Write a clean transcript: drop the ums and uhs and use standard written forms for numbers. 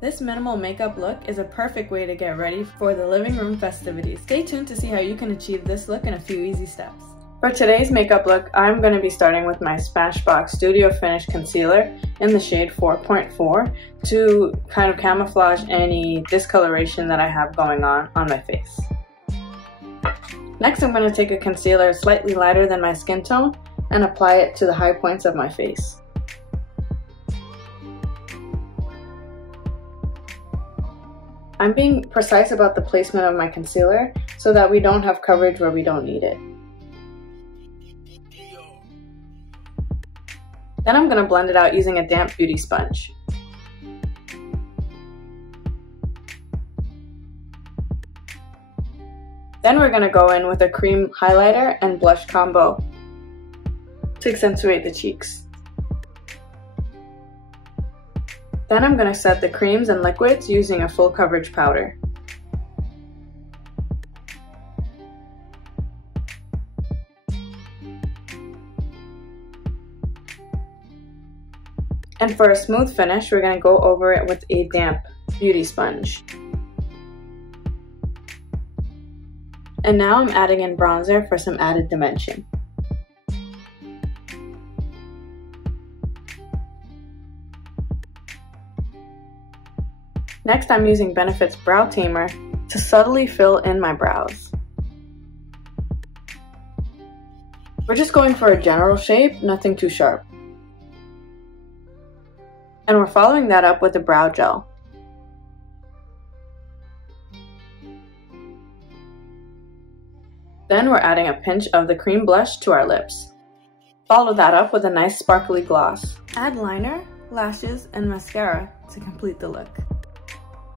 This minimal makeup look is a perfect way to get ready for the living room festivities. Stay tuned to see how you can achieve this look in a few easy steps. For today's makeup look, I'm going to be starting with my Smashbox Studio Finish Concealer in the shade 4.4 to kind of camouflage any discoloration that I have going on my face. Next, I'm going to take a concealer slightly lighter than my skin tone and apply it to the high points of my face. I'm being precise about the placement of my concealer so that we don't have coverage where we don't need it. Then I'm going to blend it out using a damp beauty sponge. Then we're going to go in with a cream highlighter and blush combo to accentuate the cheeks. Then I'm going to set the creams and liquids using a full coverage powder. And for a smooth finish, we're going to go over it with a damp beauty sponge. And now I'm adding in bronzer for some added dimension. Next, I'm using Benefit's Brow Tamer to subtly fill in my brows. We're just going for a general shape, nothing too sharp. And we're following that up with a brow gel. Then we're adding a pinch of the cream blush to our lips. Follow that up with a nice sparkly gloss. Add liner, lashes, and mascara to complete the look.